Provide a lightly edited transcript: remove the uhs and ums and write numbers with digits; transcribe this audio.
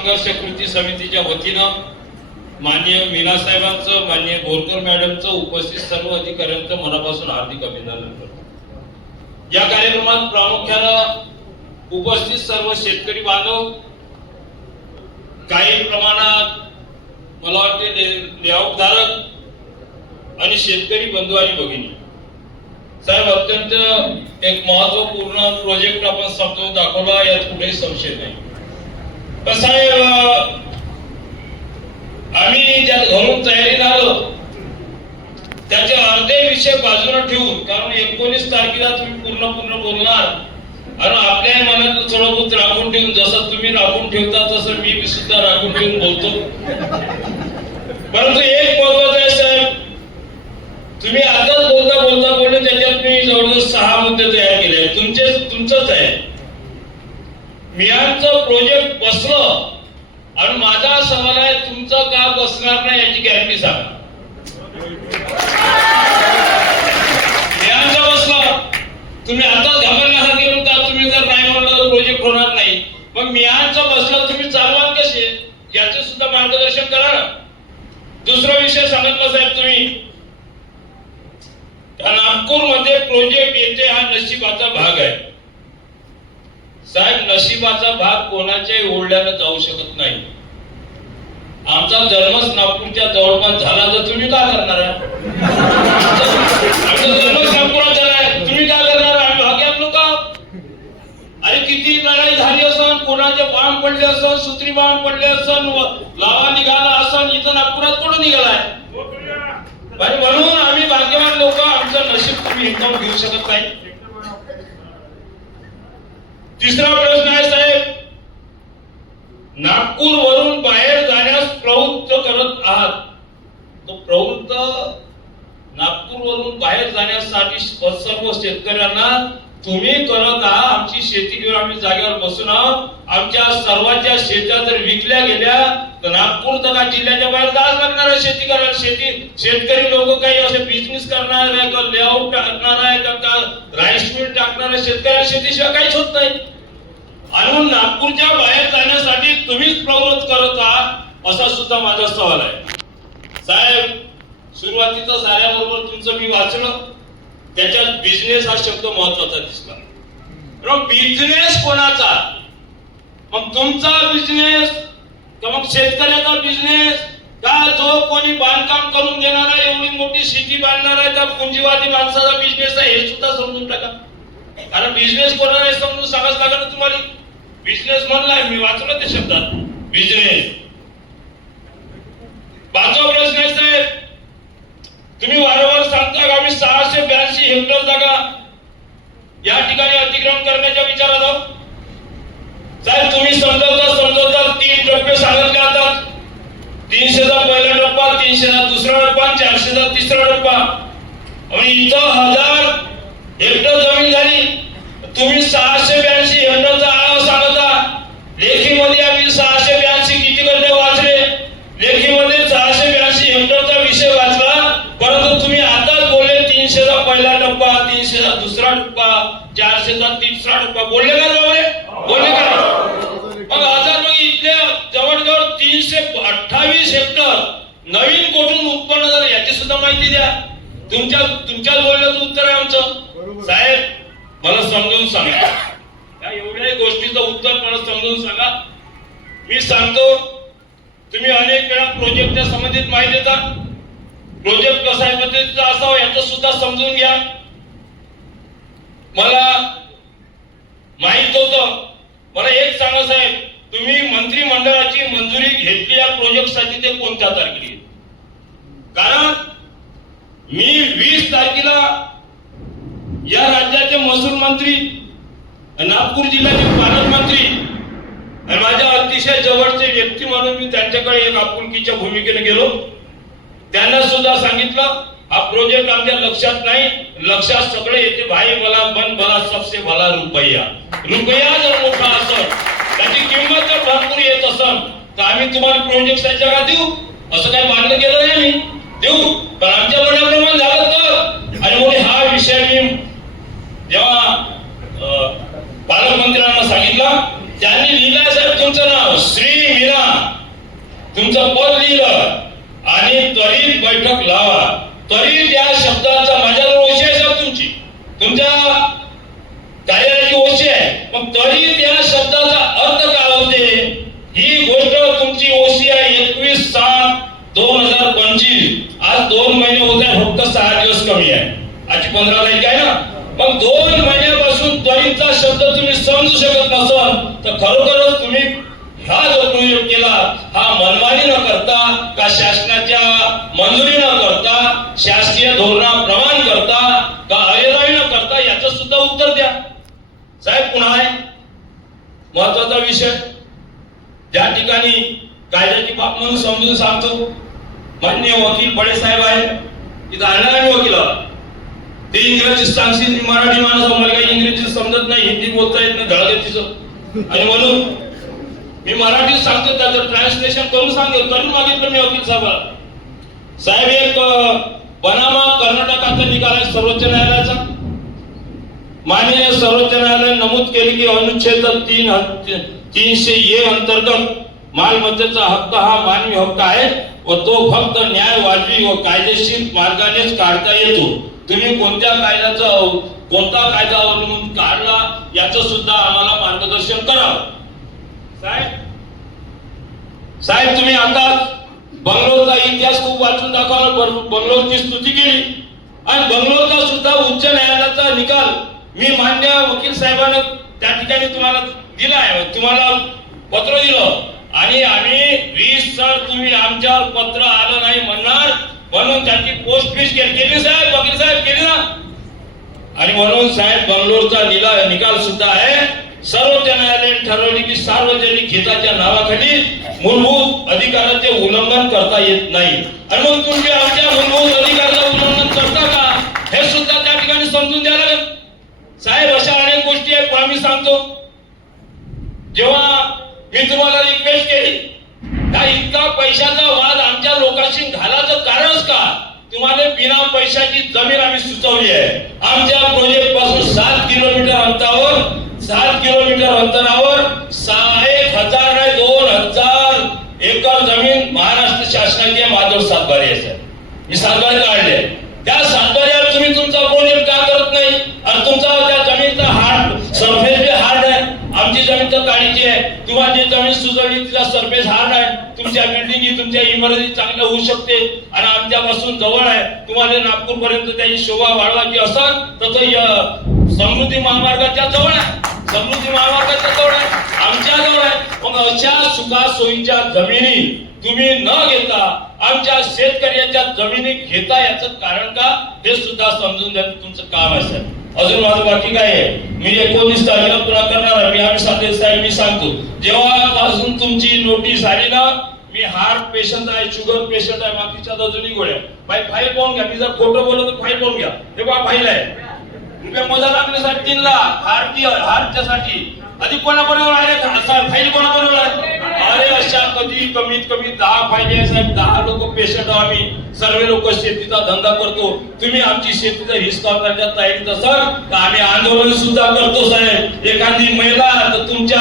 संघर्ष कृती समितीच्या वतीनं माननीय मीना साहेबांचं, माननीय बोरकर मॅडमचं, उपस्थित सर्व अधिकाऱ्यांचं मनापासून हार्दिक अभिनंदन करतो। या कार्यक्रमात प्रामुख्यानं उपस्थित सर्व शेतकरी बांधव, काही प्रमाणात मला वाटते लेआउट धारक आणि शेतकरी बंधू आणि भगिनी साहेब, अत्यंत एक महत्वपूर्ण प्रोजेक्ट आपण समजावून दाखवला, यात कुठेही संशय नाही। पण साहेब, आम्ही ज्या घरून तयारीला आलो त्याचे अर्धे विषय बाजूला ठेवून, कारण 19 तारखेला तुम्ही पूर्ण बोलणार आणि आपल्याही मनात थोडं बहुत राखून ठेवून, जसं तुम्ही राखून ठेवता तसं मी सुद्धा राखून ठेवून बोलतो। परंतु एक महत्वाचं आहे साहेब, तुम्ही आताच बोलले त्याच्यात मी जवळजवळ 6 मुद्दे तयार केले आहेत, तुमचंच आहे। मियांचं प्रोजेक्ट बसलं आणि माझा सवाल आहे, तुमचं का बसणार नाही याची गॅरंटी सांगा। मियांचं बसलं, तुम्ही आताच घाबरण्यासारखे म्हणता, तुम्ही जर नाही म्हणलं तर प्रोजेक्ट होणार नाही। मग मियांचं बसलं, तुम्ही चालवाल कसे याचे सुद्धा मार्गदर्शन करा ना। दुसरा विषय सांगितला साहेब तुम्ही, नागपूर मध्ये प्रोजेक्ट येते, हा नशिबाचा भाग आहे साहेब। नशिबाचा भाग कोणाच्याही ओढल्यानं जाऊ शकत नाही। आमचा जन्मच नागपूरच्या जवळपास झाला तर तुम्ही काय करणार आहे? आमचा जन्मच नागपुरात झाला आहे, तुम्ही काय करणार? आम्ही भाग्यात लोक आहोत। अरे किती लढाई झाली असन, कोणाचे बांब पडले असन, सुत्री बांब पडले असन, लावा निघाला असन, इथं नागपुरात कोण निघालाय? म्हणून आम्ही भाग्यवान लोक, आमचं नशीब तुम्ही हिंदवून घेऊ शकत नाही। तिसरा प्रश्न आहे साहेब, नागपूर वरून बाहेर जाण्यास प्रवृत्त करत आहात, तो प्रवृत्त नागपूर वरून बाहेर जाण्यासाठी सर्व शेतकऱ्यांना तुम्ही करत आहात। आमची शेती घेऊन आम्ही जागेवर बसून आहोत। आमच्या सर्वांच्या शेत्या जर विकल्या गेल्या तर नागपूर तका जिल्ह्याच्या बाहेर जाच लागणार आहे शेती करायला। शेतकरी लोक काही असे बिझनेस करणार आहे का, लेआउट टाकणार आहे का, राईस मिल टाकणार आहे, शेतकऱ्याला शेतीशिवाय काहीच होत नाही। आणि नागपूरच्या बाहेर जाण्यासाठी तुम्हीच प्रवृत्त करत आहात, असा सुद्धा माझा सवाल आहे साहेब। सुरुवातीचा साऱ्याबरोबर तुमचं मी वाचलं, त्याच्यात बिझनेस हा शब्द महत्वाचा दिसला। बिझनेस कोणाचा? मग तुमचा बिझनेस का मग शेतकऱ्याचा बिझनेस का जो कोणी बांधकाम करून देणार आहे, एवढी मोठी सिटी बांधणार आहे, त्या पुंजीवादी माणसाचा बिझनेस आहे, हे सुद्धा समजून टाका। कारण बिझनेस कोणाला आहे समजून सांगाच लागेल ना तुम्हाला। बिझनेस म्हणलाय, मी वाचलं ते शब्दात बिझनेस। 5वा प्रश्न आहे साहेब, तुम्ही वारंवार सांगता की आम्ही 682 हेक्टर जागा या ठिकाणी अतिक्रमण करण्याच्या विचारात आहोत साहेब। तुम्ही समजवता 3 टप्पे सांगितले जातात, 300चा पहिला टप्पा, 300चा दुसरा टप्पा, 400चा तिसरा टप्पा। आणि इथं 1000 हेक्टर जमीन झाली, तुम्ही 682 हेक्टरचा आळा सांगता। लेखीमध्ये आम्ही 682 किती गड्डे वाचले, लेखीमध्ये 682 हेक्टरचा विषय वाचला, परंतु तुम्ही आताच बोलले 300चा पहिला टप्पा, 300चा दुसरा टप्पा, 400चा तिसरा टप्पा, बोलले का बाबरे? बोलले का? मग मग इथले जवळजवळ 328 हेक्टर नवीन कोठून उत्पन्न झालं याची सुद्धा माहिती द्या। तुमच्या बोलण्याचं उत्तर आहे आमचं साहेब। मला समजून सांगा, या एवढ्या गोष्टीचं उत्तर मला समजून सांगा। मी सांगतो, तुम्ही अनेक वेळा प्रोजेक्टच्या संबंधित माहिती देता, प्रोजेक्ट कसा आहे पद्धतीचा असावा याचं सुद्धा समजून घ्या। मला माहित होतं, मला एक सांगा साहेब, तुम्ही मंत्रिमंडळाची मंजुरी घेतली या प्रोजेक्टसाठी ते कोणत्या तारखेला? कारण मी 20 तारखेला या राज्याचे महसूल मंत्री, नागपूर जिल्ह्याचे पालकमंत्री आणि माझ्या अतिशय जवळचे व्यक्ती म्हणून मी त्यांच्याकडे एक आपुलकीच्या भूमिकेने गेलो। त्यांना सुद्धा सांगितलं, हा प्रोजेक्ट आमच्या लक्षात नाही, लक्षात सगळे येते भाई मला बन भला सबसे भला रुपया जर मोठा असेल, त्याची किंमत जर भरपूर येत असेल तर आम्ही तुम्हाला प्रोजेक्टच्या जागा देऊ, असं काही मान्य केलं नाही मी देऊ, पण आमच्या मनाप्रमाणे झालं तर। आणि म्हणून हा विषय मी जेव्हा पालकमंत्र्यांना सांगितलं, त्यांनी लिहिलं साहेब तुमचं नाव श्री मीरा तुमचं पद लिहिलं आणि त्वरित बैठक लावा. त्वरित या शब्दाचा माझ्याजवळ ओशी आहे साहेब, तुमच्या कार्यालयाची ओशी आहे. मग त्वरित या शब्दाचा अर्थ काय होते ही गोष्ट तुमची ओशी आहे. 21/7/2025. आज 2 महिने होत आहे, फक्त 6 दिवस कमी आहे. आजची 15 तारीख आहे ना. मग 2 महिन्यापासून त्वरितचा शब्द तुम्ही समजू शकत नसाल तर खरोखरच तुम्ही हा जो प्रयोग केला हा मनमानी न करता का शासनाच्या मंजुरी न करता शासकीय धोरणाप्रमाणे करता का अयदावी न करता याचं सुद्धा उत्तर द्या साहेब. पुन्हा आहे महत्वाचा विषय ज्या ठिकाणी कायद्याची बाब म्हणून समजून सांगतो. माननीय वकील बडे साहेब आहे इथं आणला आणि वकिलाला ते इंग्रजी सांगशील, मी मराठी माणूस मला काही इंग्रजी समजत नाही, हिंदी बोलता येत नाही, धडा तिचं आणि म्हणून मी मराठीत सांगतो त्याचं ट्रान्सलेशन करून मागितलं मी वकील साहेबाला. साहेब एक बनामा कर्नाटकाचा निकाल आहे सर्वोच्च न्यायालयाचा. माननीय सर्वोच्च न्यायालयाने नमूद केले की अनुच्छेद 300A अंतर्गत मालमत्तेचा हक्क हा मानवी हक्क आहे व तो फक्त न्याय, वाजवी व कायदेशीर मार्गानेच काढता येतो. तुम्ही कोणत्या कोणता कायदा अवलंबून काढला याचं सुद्धा आम्हाला मार्गदर्शन करावं. साहेब तुम्ही आता बंगलोरचा इतिहास खूप वाचून दाखवला, बंगलोरची स्तुती केली आणि बंगलोरचा सुद्धा उच्च न्यायालयाचा निकाल मी मान्य वकील साहेबांना त्या ठिकाणी तुम्हाला दिला आहे, तुम्हाला पत्र दिलं आणि आम्ही 20 सर तुम्ही आमच्यावर पत्र आलं नाही म्हणणार म्हणून त्याची पोस्टफीस केली साहेब, वकील साहेब केली ना. आणि म्हणून साहेब बंगलोरचा निकाल सुद्धा आहे. सर्वोच्च न्यायालयाने ठरवले की सार्वजनिक हिताच्या नावाखाली मूलभूत अधिकाराचे उल्लंघन करता येत नाही. आणि मग तुम्ही आमच्या मूलभूत अधिकाराचं उल्लंघन करता का हे सुद्धा त्या ठिकाणी समजून द्यायला लागेल साहेब. अशा अनेक गोष्टी आहेत पण आम्ही सांगतो. जेव्हा मी तुम्हाला रिक्वेस्ट केली का इतका पैशाचा वाद आमच्या लोकांशी घालायचं कारणच का, तुम्हाला बिना पैशाची जमीन आम्ही सुचवली आहे. आमच्या प्रोजेक्ट पासून 7 किलोमीटर अंतरावर 1,000 एकर जमीन महाराष्ट्र शासनाची माझ्यावर सातबारे आहे साहेब. मी सातबारे काढले त्या सातबाऱ्यावर तुम्ही तुमचा प्रोजेक्ट का करत नाही. आणि तुमचा त्या जमीनचा सरफेस बी हार्ड आहे, आमची जमीन तर काळीची आहे. तुम्हाला जी जमीन सुचवली तिचा सरफेस हार्ड आहे. तुमच्या बिल्डिंग तुमच्या इमारती चांगल्या होऊ शकते आणि आमच्यापासून जवळ आहे. तुम्हाला नागपूर पर्यंत त्याची शोभा वाढवायची असेल तर समृद्धी महामार्गाच्या जवळ आहे, आमच्या जवळ आहे. मग अशा सुखा सोयीच्या जमिनी तुम्ही न घेता आमच्या शेतकऱ्याच्या जमिनी घेता याचं कारण का हे सुद्धा समजून द्यायचं तुमचं काम आहे साहेब. अजून माझं बाकी काय आहे, मी 19 तारखेला पुन्हा करणार आहे. मी आम्ही साहेब मी सांगतो जेव्हापासून तुमची नोटीस आली ना, मी हार्ट पेशंट आहे, शुगर पेशंट आहे, बाकीच्या अजूनही गोळ्या बाई फाईल पाहून घ्या. मी जर खोटं बोललो तर फाईल पाहून घ्या. हे बा फाईल आहे रुपये मजा लागण्यासाठी 3 लाख हार्टच्या साठी. आधी कोणाबरोबर आहे फाईल कोणाबरोबर आहे. अरे अशा कमीत कमी 10 फायले आहे साहेब. 10 लोक पेशंट आम्ही सर्व लोक शेतीचा धंदा करतो. तुम्ही आमची शेतीचा हिस्सा करण्याच्या तयारीत असाल तर आम्ही आंदोलन सुद्धा करतो साहेब. एखादी महिला तर तुमच्या